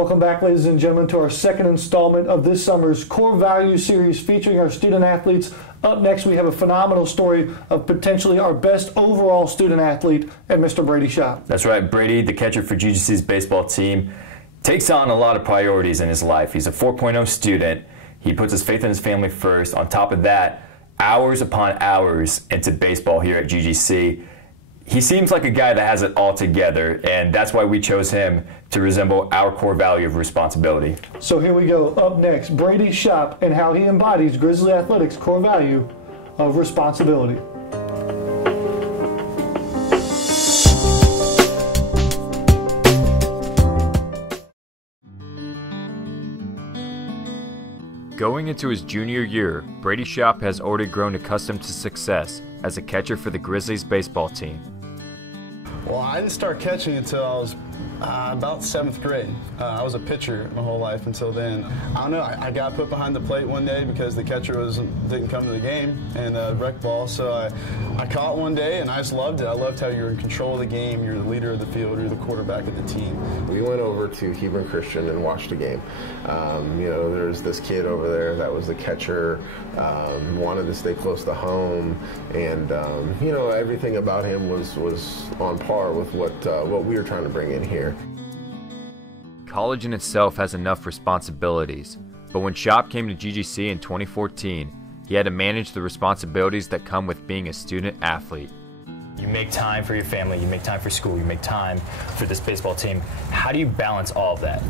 Welcome back, ladies and gentlemen, to our second installment of this summer's Core Value Series featuring our student athletes. Up next, we have a phenomenal story of potentially our best overall student athlete and Mr. Brady Shoppe. That's right. Brady, the catcher for GGC's baseball team, takes on a lot of priorities in his life. He's a 4.0 student. He puts his faith in his family first. On top of that, hours upon hours into baseball here at GGC. He seems like a guy that has it all together, and that's why we chose him to resemble our core value of responsibility. So here we go. Up next, Brady Shoppe and how he embodies Grizzly Athletics' core value of responsibility. Going into his junior year, Brady Shoppe has already grown accustomed to success as a catcher for the Grizzlies baseball team. Well, I didn't start catching until I was about 7th grade. I was a pitcher my whole life until then. I don't know, I got put behind the plate one day because the catcher didn't come to the game and rec ball, so I caught one day and I just loved it. I loved how you're in control of the game, you're the leader of the field, you're the quarterback of the team. We went over to Hebron Christian and watched a game. There's this kid over there that was the catcher, wanted to stay close to home, and everything about him was on par with what we were trying to bring in here. College in itself has enough responsibilities, but when Shoppe came to GGC in 2014, he had to manage the responsibilities that come with being a student athlete. You make time for your family, you make time for school, you make time for this baseball team. How do you balance all of that?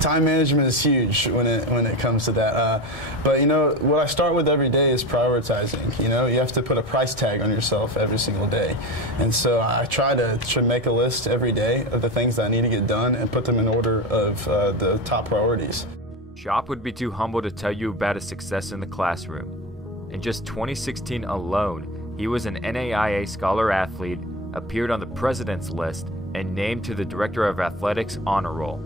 Time management is huge when it comes to that. But what I start with every day is prioritizing. You have to put a price tag on yourself every single day. And so I try to make a list every day of the things that I need to get done and put them in order of the top priorities. Shoppe would be too humble to tell you about his success in the classroom. In just 2016 alone, he was an NAIA Scholar Athlete, appeared on the President's List, and named to the Director of Athletics Honor Roll.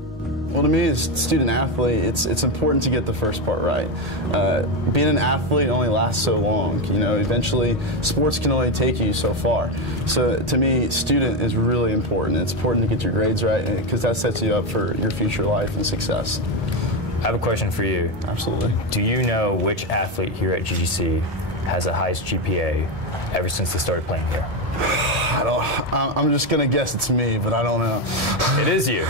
Well, to me, as a student athlete, it's important to get the first part right. Being an athlete only lasts so long. Eventually, sports can only take you so far. So, to me, student is really important. It's important to get your grades right because that sets you up for your future life and success. I have a question for you. Absolutely. Do you know which athlete here at GGC has the highest GPA ever since they started playing here? I'm just going to guess it's me, but I don't know. It is you.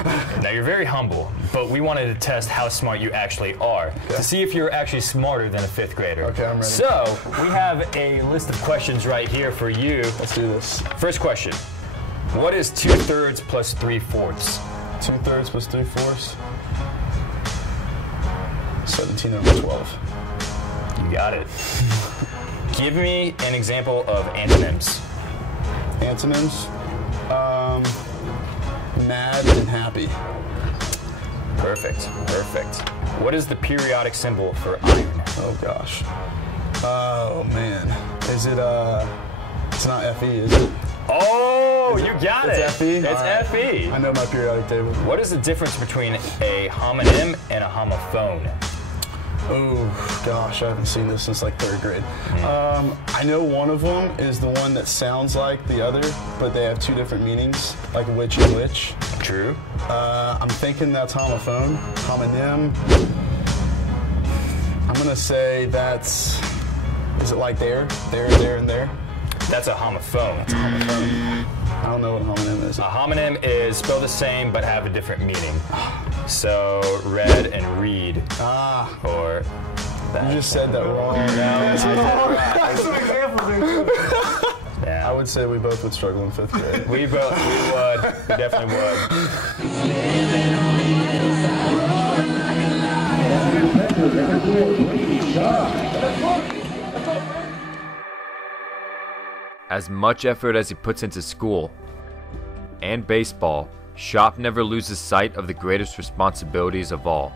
Now, you're very humble, but we wanted to test how smart you actually are to see if you're actually smarter than a 5th grader. Okay, I'm ready. So, we have a list of questions right here for you. Let's do this. First question. What is 2/3 plus 3/4? 2/3 plus 3/4? 17 over 12. You got it. Give me an example of antonyms. Antonyms? Mad and happy. Perfect. What is the periodic symbol for iron? Oh gosh. Oh man. Is it it's not Fe, is it? Oh, you got it. It's Fe? It's right. Fe. I know my periodic table. What is the difference between a homonym and a homophone? Oh gosh, I haven't seen this since like 3rd grade. I know one of them is the one that sounds like the other, but they have 2 different meanings, like which and which. True. I'm thinking that's homophone, homonym. I'm gonna say is it like there, and there? That's a homophone. It's a homophone. I don't know what a homonym is. A homonym is spelled the same but have a different meaning. So, read and read. Or that. You just said that wrong. No, That's some examples. Yeah. I would say we both would struggle in 5th grade. We would. We definitely would. As much effort as he puts into school and baseball, Shoppe never loses sight of the greatest responsibilities of all.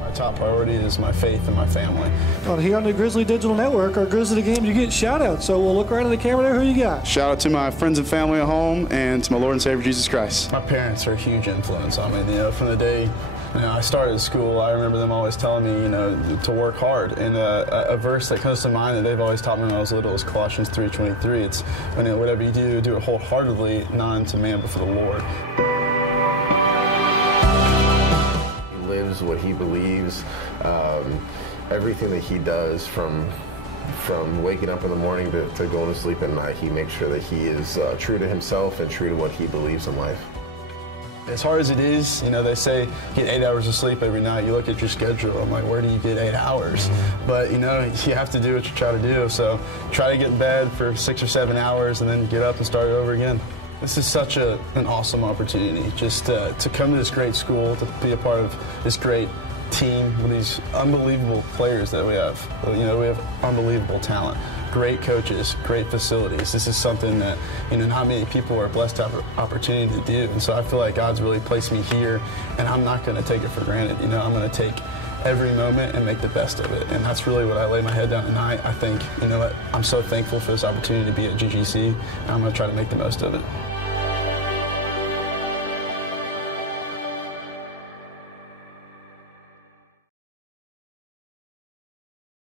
My top priority is my faith and my family. Here on the Grizzly Digital Network, our Grizzly Games, you get shout-outs. So we'll look right in the camera there. Who you got? Shout out to my friends and family at home and to my Lord and Savior Jesus Christ. My parents are a huge influence on me. From the day I started school, I remember them always telling me, to work hard. And a verse that comes to mind that they've always taught me when I was little is Colossians 3:23. It's whatever you do it wholeheartedly, not unto man but for the Lord. lives, what he believes, everything that he does from waking up in the morning to going to sleep at night. He makes sure that he is true to himself and true to what he believes in life. As hard as it is, you know, they say get 8 hours of sleep every night. You look at your schedule, I'm like, where do you get 8 hours? But, you know, you have to do what you try to do. So try to get in bed for 6 or 7 hours and then get up and start over again. This is such an awesome opportunity just to come to this great school, to be a part of this great team with these unbelievable players that we have. You know, we have unbelievable talent, great coaches, great facilities. This is something that, you know, not many people are blessed to have an opportunity to do. And so I feel like God's really placed me here, and I'm not going to take it for granted. You know, I'm going to take every moment and make the best of it. And that's really what I lay my head down tonight. I think, you know what, I'm so thankful for this opportunity to be at GGC, and I'm going to try to make the most of it.